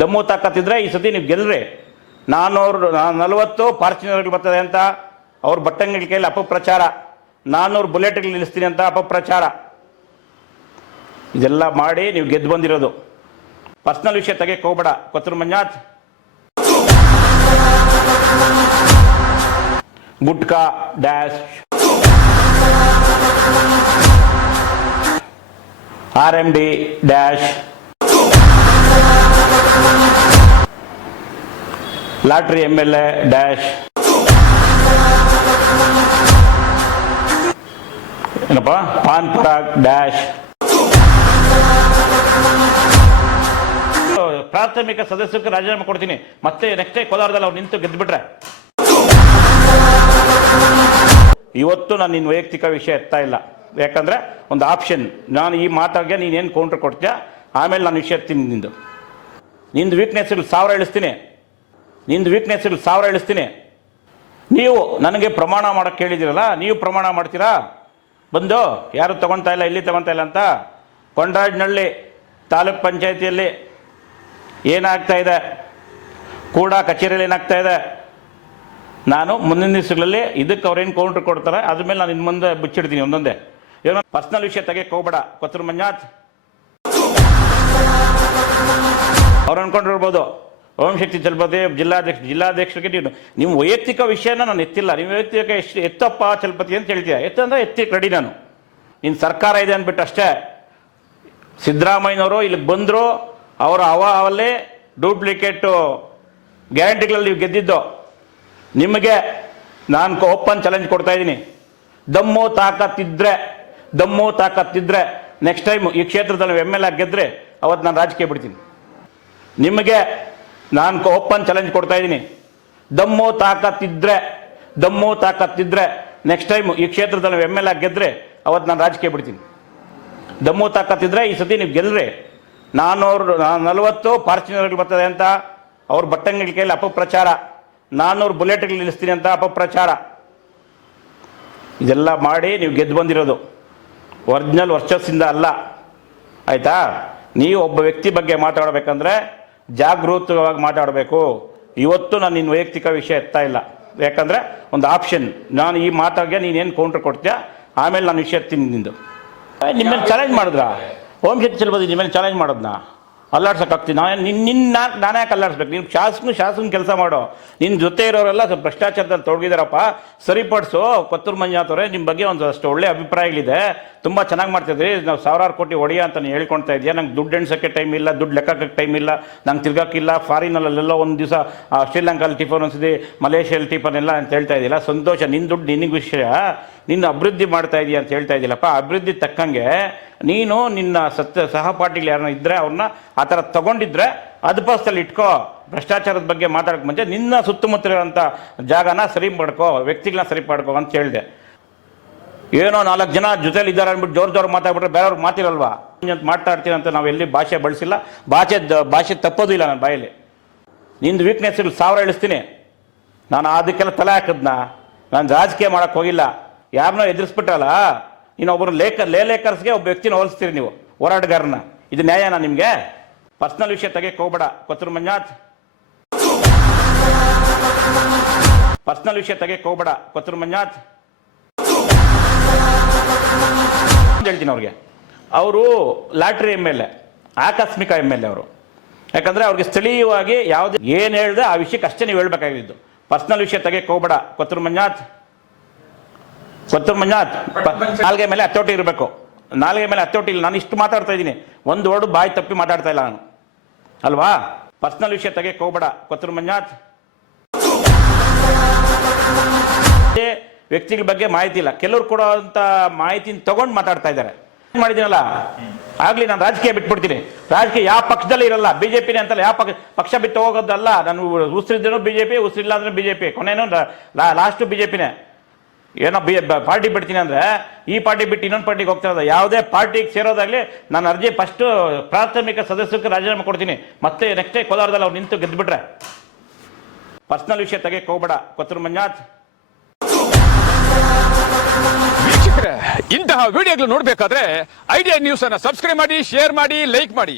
ದಮ್ಮು ತಾಕತ್ತಿದ್ರೆ ಈ ಸತಿ ನೀವು ಗೆಲ್ಲರಿ ನಾನ್ನೂರು ನಲವತ್ತು ಫಾರ್ಚುನರ್ಗಳು ಬರ್ತದೆ ಅಂತ ಅವ್ರ ಬಟ್ಟಂಗಳ ಕೈಲಿ ಅಪಪ್ರಚಾರ. ನಾನ್ನೂರು ಬುಲೆಟ್ಗಳು ನಿಲ್ಲಿಸ್ತೀನಿ ಅಂತ ಅಪಪ್ರಚಾರ. ಇದೆಲ್ಲ ಮಾಡಿ ನೀವು ಗೆದ್ದು ಬಂದಿರೋದು. ಪರ್ಸನಲ್ ವಿಷಯ ತೆಗೆಯಕ್ಕೆ ಹೋಗ್ಬೇಡ. Kothur Manjunath. Gutka, dash. R M D, dash. Lottery M L A dash. ಏನಪ್ಪ? ಪಾನ್ ಪರಾಗ್ ಡ್ಯಾಶ್. ಪ್ರಾಥಮಿಕ ಸದಸ್ಯಕ್ಕೆ ರಾಜೀನಾಮೆ ಕೊಡ್ತೀನಿ. ಮತ್ತೆ ನೆಕ್ಸ್ಟ್ ಕೋಲಾರದಲ್ಲಿ ಅವ್ರು ನಿಂತು ಗೆದ್ದುಬಿಟ್ರೆ ಇವತ್ತು ನಾನು ನಿನ್ನ ವೈಯಕ್ತಿಕ ವಿಷಯ ಎತ್ತಾ ಇಲ್ಲ. ಯಾಕಂದ್ರೆ ಒಂದು ಆಪ್ಷನ್ ನಾನು ಈ ಮಾತಾಗೆ ನೀನೇನು ಕೌಂಟರ್ ಕೊಡ್ತೀಯಾ? ಆಮೇಲೆ ನಾನು ವಿಷಯ ಎತ್ತೀನಿ ನಿಂದು. ನಿಂದು ವೀಕ್ನೆಸ್ಗಳು ಸಾವಿರ ಇಳಿಸ್ತೀನಿ. ನಿಂದು ವೀಕ್ನೆಸ್ಗಳು ಸಾವಿರ ಇಳಿಸ್ತೀನಿ. ನೀವು ನನಗೆ ಪ್ರಮಾಣ ಮಾಡೋಕ್ಕೆ ಕೇಳಿದಿರಲ್ಲ ನೀವು ಪ್ರಮಾಣ ಮಾಡ್ತೀರಾ? ಬಂದು, ಯಾರು ತಗೊಳ್ತಾ ಇಲ್ಲ, ಇಲ್ಲಿ ತಗೊಳ್ತಾ ಇಲ್ಲ ಅಂತ ಕೊಂಡ್ರಾಜ್ನಹಳ್ಳಿ ತಾಲೂಕ್ ಪಂಚಾಯತಿಯಲ್ಲಿ ಏನಾಗ್ತಾ ಇದೆ? ಕೂಡ ಕಚೇರಿಯಲ್ಲಿ ಏನಾಗ್ತಾ ಇದೆ? ನಾನು ಮುಂದಿನ ದಿವಸಗಳಲ್ಲಿ ಇದಕ್ಕೆ ಅವ್ರೇನು ಕೌಂಟ್ರ್ ಕೊಡ್ತಾರೆ, ಅದ್ರ ಮೇಲೆ ನಾನು ಇನ್ನು ಮುಂದೆ ಬಿಚ್ಚಿಡ್ತೀನಿ ಒಂದೊಂದೇ. ಏನೋ ಪರ್ಸ್ನಲ್ ವಿಷಯ ತೆಗೆಯಕ್ಕೆ ಹೋಗ್ಬೇಡ ಕೊತ್ತರು ಮಂಜಾತ್. ಅವ್ರು ಅನ್ಕೊಂಡಿರ್ಬೋದು ಓಂ ಶಕ್ತಿ ಚಲಪತಿ, ಜಿಲ್ಲಾಧ್ಯಕ್ಷ ಜಿಲ್ಲಾಧ್ಯಕ್ಷರಿಗೆ ನೀವು ನಿಮ್ಮ ವೈಯಕ್ತಿಕ ವಿಷಯನ ನಾನು ಎತ್ತಿಲ್ಲ. ನಿಮ್ಮ ವೈಯಕ್ತಿಕ ಎಷ್ಟು ಎತ್ತಪ್ಪ ಚಲಪತಿ ಅಂತ ಹೇಳ್ತೀಯ. ಎತ್ತಂದ್ರೆ ಎತ್ತಿ ರೆಡಿ ನಾನು. ನಿನ್ನ ಸರ್ಕಾರ ಇದೆ ಅಂದ್ಬಿಟ್ಟು ಅಷ್ಟೇ. ಸಿದ್ದರಾಮಯ್ಯನವರು ಇಲ್ಲಿಗೆ ಬಂದರು. ಅವರ ಅವ ಅವಲ್ಲೇ ಡೂಪ್ಲಿಕೇಟು ಗ್ಯಾರಂಟಿಗಳಲ್ಲಿ ನೀವು ಗೆದ್ದಿದ್ದು. ನಿಮಗೆ ನಾನು ಓಪನ್ ಚಾಲೆಂಜ್ ಕೊಡ್ತಾ ಇದ್ದೀನಿ. ದಮ್ಮು ತಾಕತ್ತಿದ್ರೆ ದಮ್ಮು ತಾಕತ್ತಿದ್ರೆ ನೆಕ್ಸ್ಟ್ ಟೈಮ್ ಈ ಕ್ಷೇತ್ರದಲ್ಲಿ ಎಂ ಎಲ್ ಎ ಗೆದ್ದರೆ ಅವತ್ತು ನಾನು ರಾಜಕೀಯ ಬಿಡ್ತೀನಿ. ನಿಮಗೆ ನಾನು ಓಪನ್ ಚಾಲೆಂಜ್ ಕೊಡ್ತಾ ಇದ್ದೀನಿ. ದಮ್ಮು ತಾಕತ್ತಿದ್ರೆ ದಮ್ಮು ತಾಕತ್ತಿದ್ರೆ ನೆಕ್ಸ್ಟ್ ಟೈಮ್ ಈ ಕ್ಷೇತ್ರದಲ್ಲಿ ಎಂ ಎಲ್ ಎ ಅವತ್ತು ನಾನು ರಾಜಕೀಯ ಬಿಡ್ತೀನಿ. ದಮ್ಮು ತಾಕತ್ತಿದ್ರೆ ಈ ಸತಿ ನೀವು ಗೆಲ್ಲರಿ ನಾನ್ನೂರು ನಲವತ್ತು ಫಾರ್ಚುನರ್ಗಳು ಬರ್ತದೆ ಅಂತ, ಅವ್ರ ಬಟ್ಟಂಗಳ ಕೈಯಲ್ಲಿ ಅಪಪ್ರಚಾರ. ನಾನ್ನೂರು ಬುಲೆಟ್ಗಳು ನಿಲ್ಲಿಸ್ತೀನಿ ಅಂತ ಅಪಪ್ರಚಾರ. ಇದೆಲ್ಲ ಮಾಡಿ ನೀವು ಗೆದ್ದು ಬಂದಿರೋದು. ಒರಿಜಿನಲ್ ವರ್ಚಸ್ಸಿಂದ ಅಲ್ಲ. ಆಯಿತಾ? ನೀವು ಒಬ್ಬ ವ್ಯಕ್ತಿ ಬಗ್ಗೆ ಮಾತಾಡಬೇಕಂದ್ರೆ ಜಾಗೃತವಾಗಿ ಮಾತಾಡಬೇಕು. ಇವತ್ತು ನಾನು ನಿನ್ನ ವೈಯಕ್ತಿಕ ವಿಷಯ ಎತ್ತಾ ಇಲ್ಲ. ಯಾಕಂದರೆ ಒಂದು ಆಪ್ಷನ್ ನಾನು ಈ ಮಾತಾಗೆ ನೀನೇನು ಕೌಂಟ್ರ್ ಕೊಡ್ತೀಯಾ? ಆಮೇಲೆ ನಾನು ವಿಷಯ ಎತ್ತೀನಿ ನಿಂದು. ನಿಮ್ಮಲ್ಲಿ ಚಾಲೆಂಜ್ ಮಾಡಿದ್ರಾ? ಓಂ ಶಕ್ತಿ ಚಲಪತಿ, ನಿಮ್ಮಲ್ಲಿ ಚಾಲೆಂಜ್ ಮಾಡೋದನ್ನ ಅಲ್ಲಾಡ್ಸೋಕ್ಕಾಗ್ತೀನಿ ನಾನು ನಿನ್ನ ನಿನ್ನ ನಾನೇ ಯಾಕೆ ಅಲ್ಲಾಡ್ಸ್ಬೇಕು? ನೀನು ಶಾಸನ ಶಾಸನ ಕೆಲಸ ಮಾಡೋ. ನಿನ್ನ ಜೊತೆ ಇರೋರೆಲ್ಲ ಸ್ವಲ್ಪ ಭ್ರಷ್ಟಾಚಾರದಲ್ಲಿ ತೊಡಗಿದಾರಪ್ಪ. ಸರಿಪಡಿಸು ಕೊತ್ತೂರು ಮಂಜುನಾಥ್ ಅವರೇ ನಿಮ್ಮ ಬಗ್ಗೆ ಒಂದು ಅಷ್ಟು ಒಳ್ಳೆ ಅಭಿಪ್ರಾಯಗಳಿದೆ. ತುಂಬ ಚೆನ್ನಾಗಿ ಮಾಡ್ತಿದ್ರಿ ನಾವು ಸಾವಿರಾರು ಕೋಟಿ ಒಡೆಯ ಅಂತ ನೀನು ಹೇಳ್ಕೊಳ್ತಾ ಇದೆಯಾ? ನಂಗೆ ದುಡ್ಡು ಎಣ್ಸೋಕ್ಕೆ ಟೈಮ್ ಇಲ್ಲ, ದುಡ್ಡು ಲೆಕ್ಕಕ್ಕೆ ಟೈಮ್ ಇಲ್ಲ. ನಂಗೆ ತಿರ್ಗಕ್ಕಿಲ್ಲ ಫಾರಿನಲ್ಲೆಲ್ಲ ಒಂದು ದಿವಸ ಶ್ರೀಲಂಕಾದಲ್ಲಿ ಟಿಫನ್ ಅನ್ಸಿದೆ ಮಲೇಷ್ಯಲ್ಲಿ ಟಿಫನ್ ಎಲ್ಲ ಅಂತ ಹೇಳ್ತಾ ಇದೆಯಲ್ಲ? ಸಂತೋಷ. ನಿನ್ನ ದುಡ್ಡು ನಿನಗೆ ವಿಷಯ. ನಿನ್ನ ಅಭಿವೃದ್ಧಿ ಮಾಡ್ತಾ ಇದೀಯ ಅಂತ ಹೇಳ್ತಾ ಇದೆಯಲ್ಲಪ್ಪ ಅಭಿವೃದ್ಧಿ ತಕ್ಕಂಗೆ ನೀನು ನಿನ್ನ ಸತ್ಯ ಸಹಪಾಠಿಗಳು ಯಾರನ್ನ ಇದ್ದರೆ ಅವ್ರನ್ನ ಆ ಥರ ತಗೊಂಡಿದ್ರೆ ಅದ್ಬಸ್ತಲ್ಲಿ ಇಟ್ಕೋ, ಭ್ರಷ್ಟಾಚಾರದ ಬಗ್ಗೆ ಮಾತಾಡೋಕ್ಕೆ ಮುಂಚೆ ನಿನ್ನ ಸುತ್ತಮುತ್ತ ಇರೋಂಥ ಜಾಗನ ಸರಿ ಮಾಡ್ಕೋ, ವ್ಯಕ್ತಿಗಳನ್ನ ಸರಿ ಮಾಡ್ಕೋ ಅಂತ ಹೇಳಿದೆ. ಏನೋ ನಾಲ್ಕು ಜನ ಜೊತೆಲಿ ಇದ್ದಾರೆ ಅಂದ್ಬಿಟ್ಟು ಜೋರು ಜೋರು ಮಾತಾಡ್ಬಿಟ್ರೆ ಬೇರೆಯವ್ರು ಮಾತಿರಲ್ವಾ? ಅಂತ ಮಾತಾಡ್ತೀನಿ ಅಂತ ನಾವು ಎಲ್ಲಿ ಭಾಷೆ ಬಳಸಿಲ್ಲ, ಭಾಷೆ ಭಾಷೆ ತಪ್ಪೋದು ಇಲ್ಲ ನನ್ನ ಬಾಯಲ್ಲಿ. ನಿಂದು ವೀಕ್ನೆಸ್ ಸಾವಿರ ಇಳಿಸ್ತೀನಿ. ನಾನು ಅದಕ್ಕೆಲ್ಲ ತಲೆ ಹಾಕಿದ್ನ, ನಾನು ರಾಜಕೀಯ ಮಾಡೋಕ್ಕೆ ಹೋಗಿಲ್ಲ. ಯಾರನ್ನೋ ಎದುರಿಸ್ಬಿಟ್ಟಲ್ಲ ನೀನು ಒಬ್ಬರು ಲೇಖ ಲೇಖರ್ಸ್ಗೆ ಒಬ್ಬ ವ್ಯಕ್ತಿನ ಹೋಲಿಸ್ತೀರಿ ನೀವು ಹೋರಾಟಗಾರನ ಇದು ನ್ಯಾಯನಾ ನಿಮಗೆ? ಪರ್ಸ್ನಲ್ ವಿಷಯ ತೆಗೆಯಕ್ಕೆ ಹೋಗ್ಬೇಡ, ಕೊತ್ತೂರು ಮಂಜಾತ್ ಪರ್ಸ್ನಲ್ ವಿಷಯ ತೆಗೆಯಕ್ಕೆ ಹೋಗ್ಬೇಡ, ಕೊತ್ತೂರು ಅಂತ ಹೇಳ್ತೀನಿ ಅವ್ರಿಗೆ. ಅವರು ಲಾಟ್ರಿ ಎಂ ಎಲ್ ಎ ಆಕಸ್ಮಿಕ ಎಂ ಎಲ್ ಎ ಅವರು. ಯಾಕಂದ್ರೆ ಅವ್ರಿಗೆ ಸ್ಥಳೀಯವಾಗಿ ಯಾವ್ದು ಏನು ಹೇಳಿದೆ ಆ ವಿಷಯಕ್ಕೆ ಅಷ್ಟೇ ನೀವು ಹೇಳ್ಬೇಕಾಗಿದ್ದು. ಪರ್ಸ್ನಲ್ ವಿಷಯ ತೆಗೆಯಕ್ಕೆ ಹೋಗ್ಬೇಡ, ಕೊತ್ತೂರು ಮಂಜಾತ್ ಕೊತ್ತೂರು ಮಂಜುನಾಥ್ ನಾಲ್ಗೆ ಮೇಲೆ ಹತ್ತೋಟಿ ಇರಬೇಕು. ನಾಲ್ಗೆ ಮೇಲೆ ಹತ್ತೋಟಿ ಇಲ್ಲ ನಾನು ಇಷ್ಟು ಮಾತಾಡ್ತಾ ಇದ್ದೀನಿ. ಒಂದು ವರ್ಡ್ ಬಾಯಿ ತಪ್ಪಿ ಮಾತಾಡ್ತಾ ಇಲ್ಲ ನಾನು. ಅಲ್ವಾ? ಪರ್ಸ್ನಲ್ ವಿಷಯ ತೆಗೆಯಕ್ಕೆ ಹೋಗ್ಬೇಡ. ಕೊತ್ತೂರು ಮಂಜುನಾಥ್. ವ್ಯಕ್ತಿಗಳ ಬಗ್ಗೆ ಮಾಹಿತಿ ಇಲ್ಲ. ಕೆಲವರು ಕೊಡುವಂತ ಮಾಹಿತಿನ ತಗೊಂಡು ಮಾತಾಡ್ತಾ ಇದ್ದಾರೆ. ಏನ್ ಮಾಡಿದ್ದೀನಲ್ಲ? ಆಗ್ಲಿ ನಾನು ರಾಜಕೀಯ ಬಿಟ್ಬಿಡ್ತೀನಿ. ರಾಜಕೀಯ ಯಾವ ಪಕ್ಷದಲ್ಲಿ ಇರಲ್ಲ. ಬಿಜೆಪಿನೇ ಅಂತಲ್ಲ ಯಾವ ಪಕ್ಷ ಪಕ್ಷ ಬಿಟ್ಟು ಹೋಗೋದಲ್ಲ. ನಾನು ಉಸಿರಿದ್ದೇನೋ ಬಿಜೆಪಿ ಉಸಿರಿಲ್ಲ ಅಂದ್ರೆ ಬಿಜೆಪಿ. ಕೊನೆನೋ ಲಾಸ್ಟು ಬಿಜೆಪಿನೇ. ಏನೋ ಬಿ ಪಾರ್ಟಿ ಬಿಡ್ತೀನಿ ಅಂದರೆ ಈ ಪಾರ್ಟಿ ಬಿಟ್ಟು ಇನ್ನೊಂದು ಪಾರ್ಟಿಗೆ ಹೋಗ್ತಾ ಇರೋದು. ಯಾವುದೇ ಪಾರ್ಟಿಗೆ ಸೇರೋದಾಗ್ಲಿ ನಾನು ಅರ್ಜಿ ಫಸ್ಟು ಪ್ರಾಥಮಿಕ ಸದಸ್ಯಕ್ಕೆ ರಾಜೀನಾಮೆ ಕೊಡ್ತೀನಿ. ಮತ್ತೆ ನೆಕ್ಸ್ಟ್ ಕೋಲಾರದಲ್ಲಿ ಅವ್ರು ನಿಂತು ಗೆದ್ದುಬಿಟ್ರೆ ಪರ್ಸ್ನಲ್ ವಿಷಯ ತೆಗೆಯಕ್ಕೆ ಹೋಗ್ಬೇಡ. ಕೊತ್ತೂರು ಮಂಜಾತ್. ವೀಕ್ಷಕರೇ, ಇಂತಹ ವಿಡಿಯೋಗಳು ನೋಡಬೇಕಾದ್ರೆ ಐಡಿಯಾ ನ್ಯೂಸ್ ಅನ್ನು ಸಬ್ಸ್ಕ್ರೈಬ್ ಮಾಡಿ ಶೇರ್ ಮಾಡಿ ಲೈಕ್ ಮಾಡಿ.